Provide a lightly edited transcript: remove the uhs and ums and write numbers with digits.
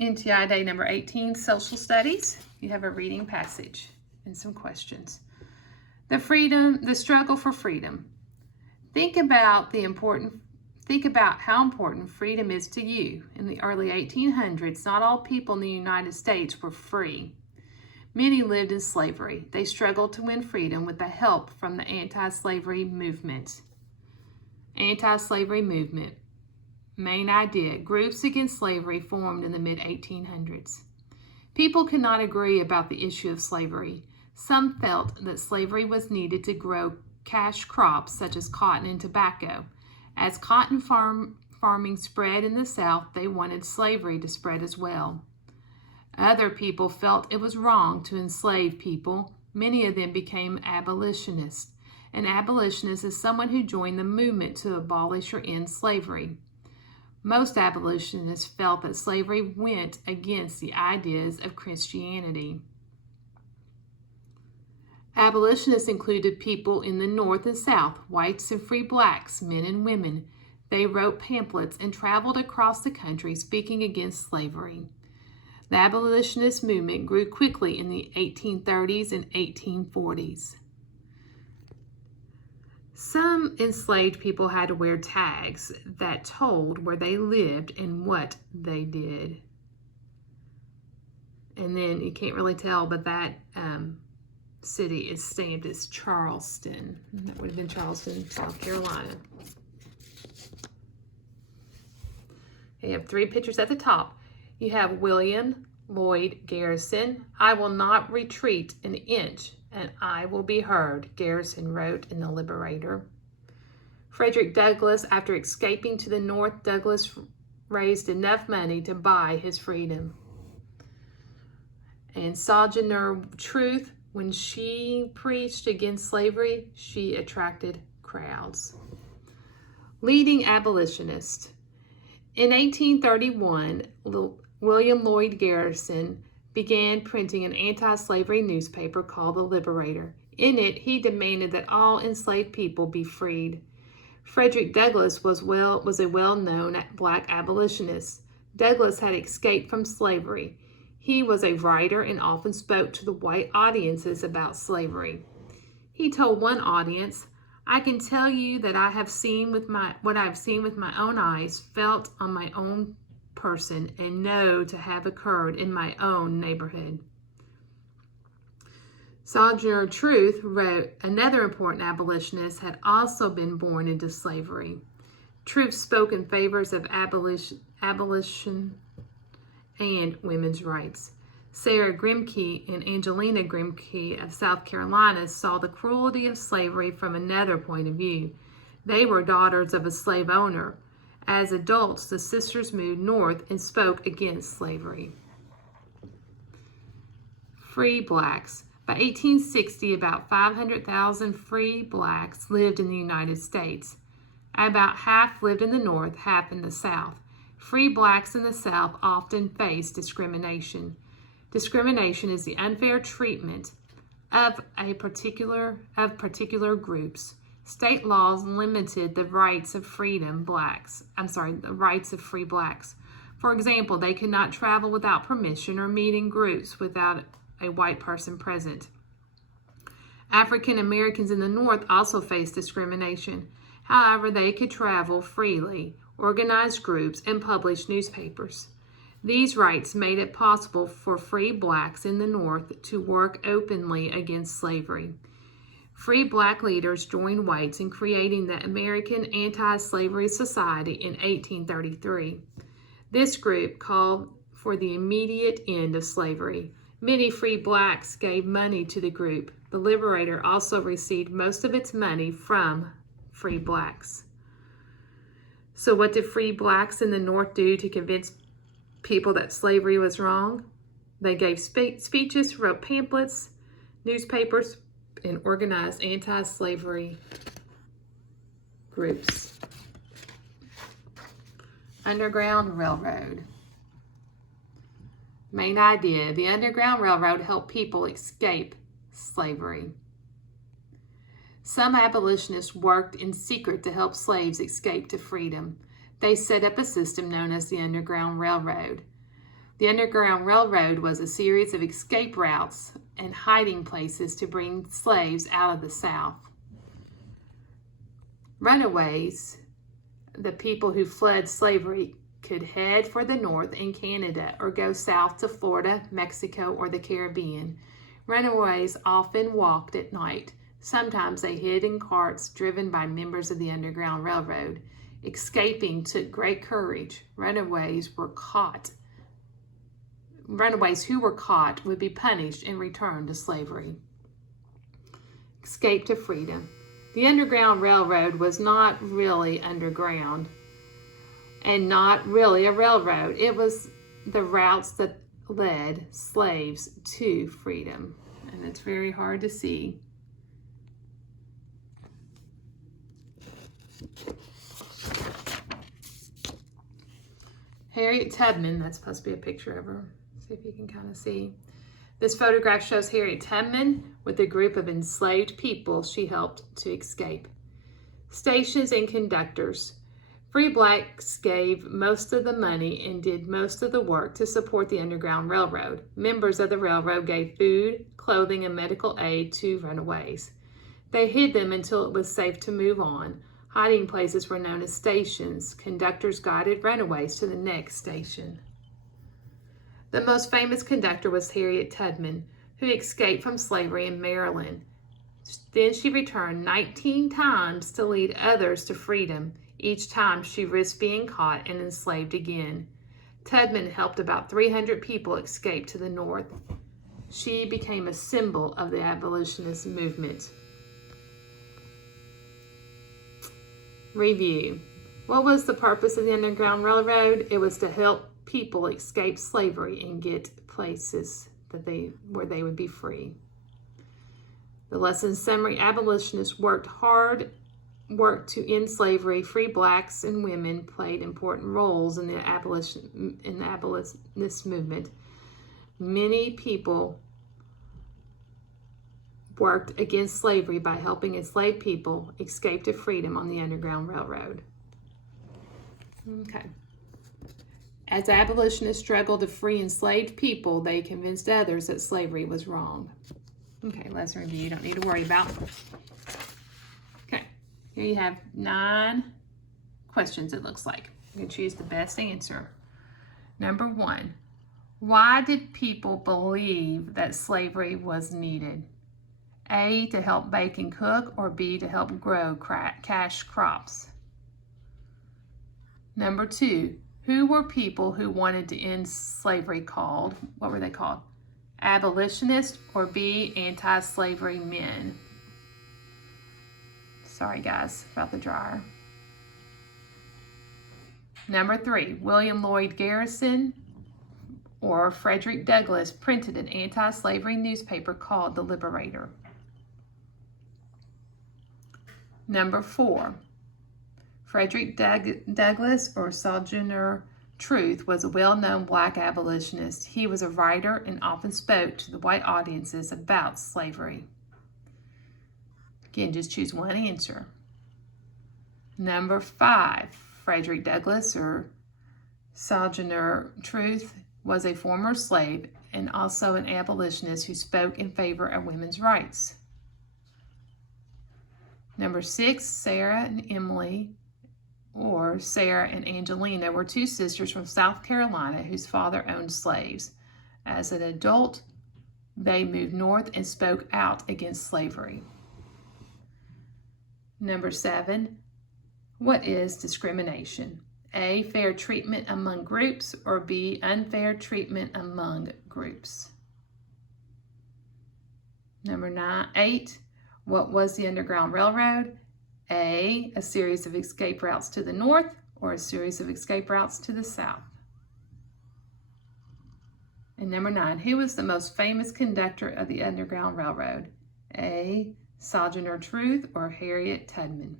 NTI Day number 18, Social Studies. You have a reading passage and some questions. The struggle for freedom. Think about how important freedom is to you. In the early 1800s, not all people in the United States were free. Many lived in slavery. They struggled to win freedom with the help from the anti-slavery movement. Anti-slavery movement. Main idea: groups against slavery formed in the mid-1800s. People could not agree about the issue of slavery. Some felt that slavery was needed to grow cash crops such as cotton and tobacco. As cotton farming spread in the South, they wanted slavery to spread as well. Other people felt it was wrong to enslave people. Many of them became abolitionists. An abolitionist is someone who joined the movement to abolish or end slavery. Most abolitionists felt that slavery went against the ideas of Christianity. Abolitionists included people in the North and South, whites and free blacks, men and women. They wrote pamphlets and traveled across the country speaking against slavery. The abolitionist movement grew quickly in the 1830s and 1840s. Some enslaved people had to wear tags that told where they lived and what they did. And then you can't really tell, but that city is stamped as Charleston. That would have been Charleston, South Carolina. You have three pictures at the top. You have William Lloyd Garrison. "I will not retreat an inch, and I will be heard," Garrison wrote in the Liberator. Frederick Douglass, after escaping to the North, Douglass raised enough money to buy his freedom. And Sojourner Truth, when she preached against slavery, she attracted crowds. Leading abolitionist. In 1831, William Lloyd Garrison began printing an anti-slavery newspaper called the Liberator. In it, he demanded that all enslaved people be freed. Frederick Douglass was a well-known black abolitionist. Douglass had escaped from slavery. He was a writer and often spoke to the white audiences about slavery. He told one audience, "I can tell you that what I have seen with my own eyes, felt on my own person, and know to have occurred in my own neighborhood." Sojourner Truth wrote, another important abolitionist had also been born into slavery. Truth spoke in favor of abolition and women's rights. Sarah Grimke and Angelina Grimke of South Carolina saw the cruelty of slavery from another point of view. They were daughters of a slave owner. As adults, the sisters moved north and spoke against slavery. Free blacks. By 1860, about 500,000 free blacks lived in the United States. About half lived in the North, half in the South. Free blacks in the South often face discrimination. Discrimination is the unfair treatment of particular groups. State laws limited the rights of free blacks. For example, they could not travel without permission or meet in groups without a white person present. African Americans in the North also faced discrimination. However, they could travel freely, organize groups, and publish newspapers. These rights made it possible for free blacks in the North to work openly against slavery. Free black leaders joined whites in creating the American Anti-Slavery Society in 1833. This group called for the immediate end of slavery. Many free blacks gave money to the group. The Liberator also received most of its money from free blacks. So what did free blacks in the North do to convince people that slavery was wrong? They gave speeches, wrote pamphlets, newspapers, and organized anti-slavery groups. Underground Railroad. Main idea: the Underground Railroad helped people escape slavery. Some abolitionists worked in secret to help slaves escape to freedom. They set up a system known as the Underground Railroad. The Underground Railroad was a series of escape routes and hiding places to bring slaves out of the South. Runaways, the people who fled slavery, could head for the North in Canada or go south to Florida, Mexico, or the Caribbean. Runaways often walked at night. Sometimes they hid in carts driven by members of the Underground Railroad. Escaping took great courage. Runaways who were caught would be punished and returned to slavery. Escape to freedom. The Underground Railroad was not really underground and not really a railroad. It was the routes that led slaves to freedom. And it's very hard to see. Harriet Tubman, that's supposed to be a picture of her. See if you can kind of see. This photograph shows Harriet Tubman with a group of enslaved people she helped to escape. Stations and conductors. Free blacks gave most of the money and did most of the work to support the Underground Railroad. Members of the railroad gave food, clothing, and medical aid to runaways. They hid them until it was safe to move on. Hiding places were known as stations. Conductors guided runaways to the next station. The most famous conductor was Harriet Tubman, who escaped from slavery in Maryland. Then she returned 19 times to lead others to freedom. Each time she risked being caught and enslaved again. Tubman helped about 300 people escape to the North. She became a symbol of the abolitionist movement. Review. What was the purpose of the Underground Railroad? It was to help people escape slavery and get places where they would be free. The lesson summary: abolitionists worked to end slavery. Free blacks and women played important roles in the abolitionist movement. Many people worked against slavery by helping enslaved people escape to freedom on the Underground Railroad. Okay. As abolitionists struggled to free enslaved people, they convinced others that slavery was wrong. Okay, lesson review you don't need to worry about. Okay, here you have 9 questions, it looks like. You can choose the best answer. Number 1, why did people believe that slavery was needed? A, to help bake and cook, or B, to help grow cash crops? Number 2, who were people who wanted to end slavery called? What were they called? Abolitionists, or B, anti-slavery men? Sorry guys about the dryer. Number 3, William Lloyd Garrison or Frederick Douglass printed an anti-slavery newspaper called the Liberator. Number 4, Frederick Douglass or Sojourner Truth was a well-known black abolitionist. He was a writer and often spoke to the white audiences about slavery. Again, just choose one answer. Number 5, Frederick Douglass or Sojourner Truth was a former slave and also an abolitionist who spoke in favor of women's rights. Number 6, Sarah and Emily, or Sarah and Angelina, were 2 sisters from South Carolina whose father owned slaves. As an adult, they moved north and spoke out against slavery. Number 7, what is discrimination? A, fair treatment among groups, or B, unfair treatment among groups? Number 8, what was the Underground Railroad? A series of escape routes to the north, or a series of escape routes to the south? And number 9, who was the most famous conductor of the Underground Railroad? A, Sojourner Truth, or Harriet Tubman?